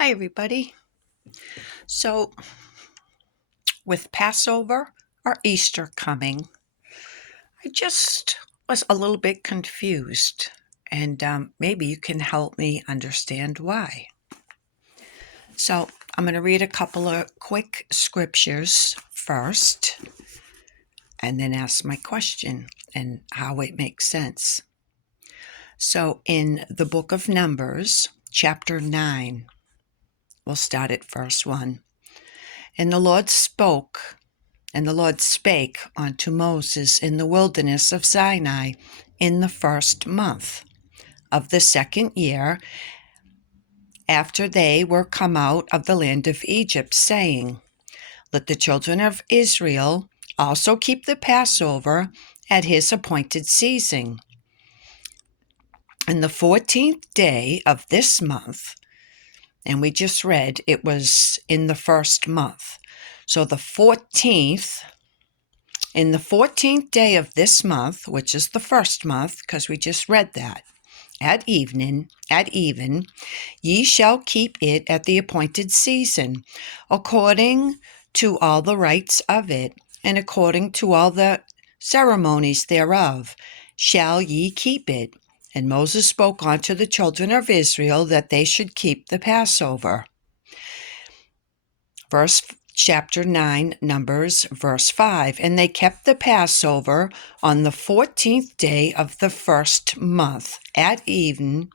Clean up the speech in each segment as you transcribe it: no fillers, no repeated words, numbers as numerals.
Hi, everybody. So, with Passover or Easter coming, I just was a little bit confused, and maybe you can help me understand why. So, I'm going to read a couple of quick scriptures first, and then ask my question and how it makes sense. So, in the book of Numbers, chapter 9, we'll start at verse 1. And the Lord spake unto Moses in the wilderness of Sinai in the first month of the second year after they were come out of the land of Egypt, saying, Let the children of Israel also keep the Passover at his appointed season. In the 14th day of this month, and we just read it was in the first month. So in the 14th day of this month, which is the first month, because we just read that, at even, ye shall keep it at the appointed season, according to all the rites of it, and according to all the ceremonies thereof, shall ye keep it. And Moses spoke unto the children of Israel that they should keep the Passover. Chapter 9, Numbers, verse 5. And they kept the Passover on the 14th day of the first month, at even,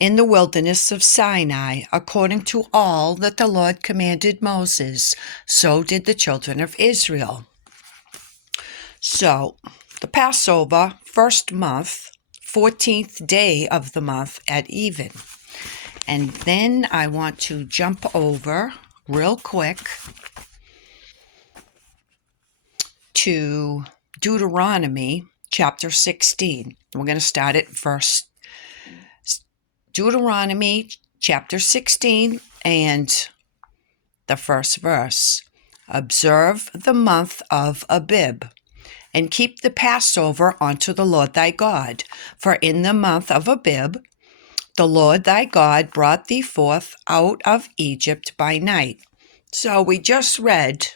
in the wilderness of Sinai, according to all that the Lord commanded Moses. So did the children of Israel. So, the Passover, first month, 14th day of the month, at even. And then I want to jump over real quick to Deuteronomy chapter 16. We're going to start at Deuteronomy chapter 16 and the first verse. Observe the month of Abib, and keep the Passover unto the Lord thy God. For in the month of Abib, the Lord thy God brought thee forth out of Egypt by night. So we just read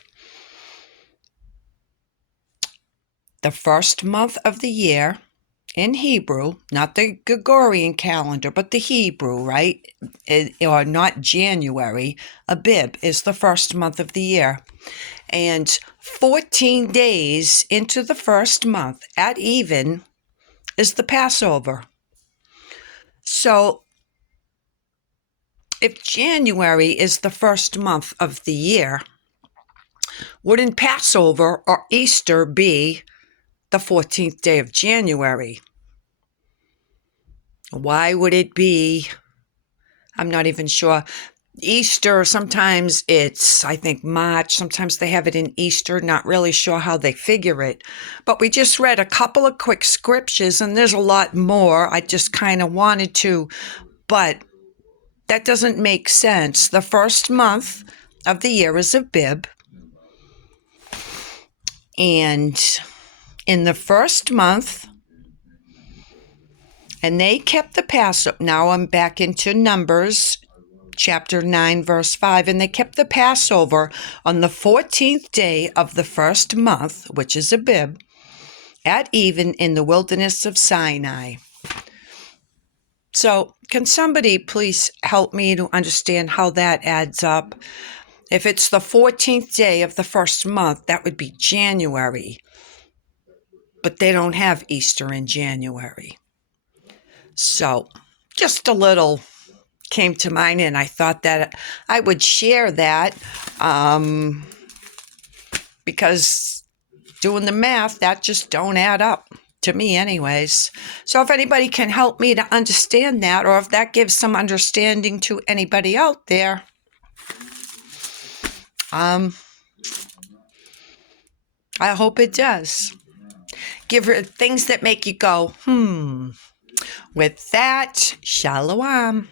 the first month of the year in Hebrew, not the Gregorian calendar, but the Hebrew, right? Or not January. Abib is the first month of the year. And 14 days into the first month, at even, is the Passover. So if January is the first month of the year, wouldn't Passover or Easter be the 14th day of January? Why would it be? I'm not even sure. Easter, sometimes it's, I think, March. Sometimes they have it in Easter. Not really sure how they figure it. But we just read a couple of quick scriptures, and there's a lot more. I just kind of wanted to, but that doesn't make sense. The first month of the year is Abib. And in the first month, and they kept the Passover. Now I'm back into Numbers, chapter 9, verse 5. And they kept the Passover on the 14th day of the first month, which is Abib, at even in the wilderness of Sinai. So can somebody please help me to understand how that adds up? If it's the 14th day of the first month, that would be January. But they don't have Easter in January. So just a little came to mind, and I thought that I would share that because doing the math, that just don't add up to me anyways. So if anybody can help me to understand that, or if that gives some understanding to anybody out there, I hope it does. Give her things that make you go, With that, shalom.